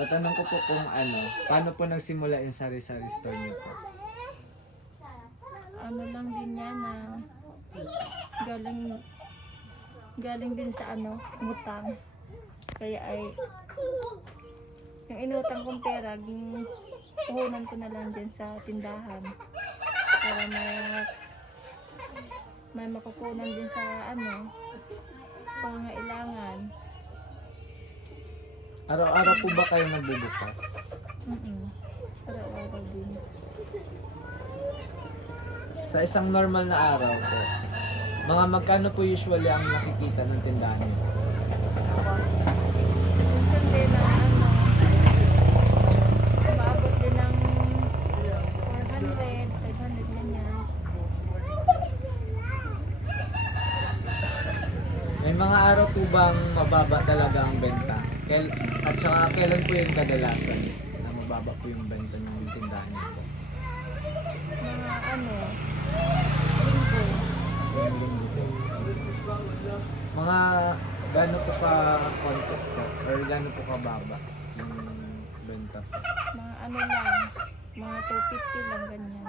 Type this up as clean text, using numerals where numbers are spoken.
tatanong ko po kung paano po nagsimula yung sari-sari store niyo po? Ano lang din yan na galing din sa utang. Kaya ay yung inutang kong pera, puhunan ko na lang din sa tindahan para may makukunan din sa pangangailangan. Araw-araw po ba kayo nagbubukas? Araw-araw din. Sa isang normal na araw po, mga magkano po usually ang nakikita ng tindahan niyo? Minsan din na umaabot din ng 400, 500 ganyan. May mga araw po bang mababa talaga ang benta? At saka kailan po yung kadalasan na mababa po yung benta ng tindahan niyo po? Mga linggo. Mga gaano po ka-konti po or gaano po kababa yung benta po? Mga lang, mga 250 lang ganyan.